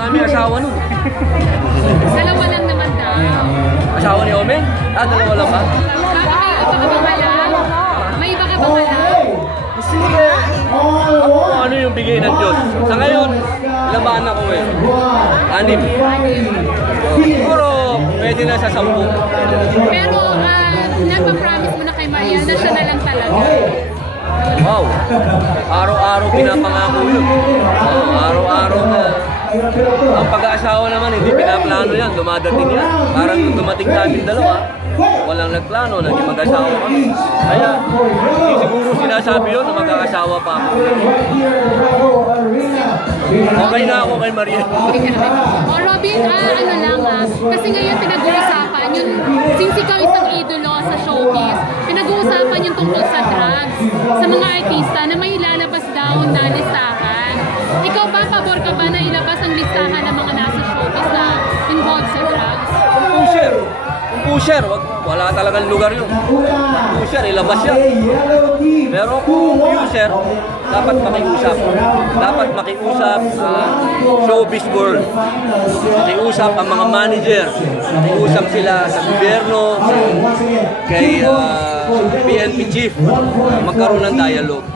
dami asawa nun. Dalawa lang naman daw. Asawa ni Omen? Ah, dalawa lang ba? May iba ka bang alam? Sige. Ako kung ano yung bigay ng Diyos. Sa ngayon, ilang ba anak ko ngayon? 6. Siguro, pwede na sa 10. Pero, nagpa-promise mo na kay Maria na siya na lang talaga. Wow! Araw-araw pinapangako yun. Araw-araw na. Ang pag-aasawa naman, hindi pinaplano yan. Dumadating yan. Parang dumating sa amin dalawa, walang nagplano, naging mag-asawa kami. Kaya, hindi siguro sinasabi yun na mag-aasawa pa ako. Okay na ako kay Maria. O Robin, ano lang kasi ngayon pinag-uusapan yung, since ikaw isang idolo sa showbiz, pinag-uusapan yung tungkol sa drugs, sa mga artista na may ilalabas daw na listahan. Ikaw ba, pabor ka ba na ilabas ang listahan ng mga nasa showbiz na involved sa drugs? Kung pusher, wala talagang lugar yun. Pusher, ilabas yan. Pero kung user, dapat makiusap. Dapat makiusap showbiz world. Makiusap ang mga manager. Makiusap sila sa gobyerno, kay PNP chief. Magkaroon ng dialogue.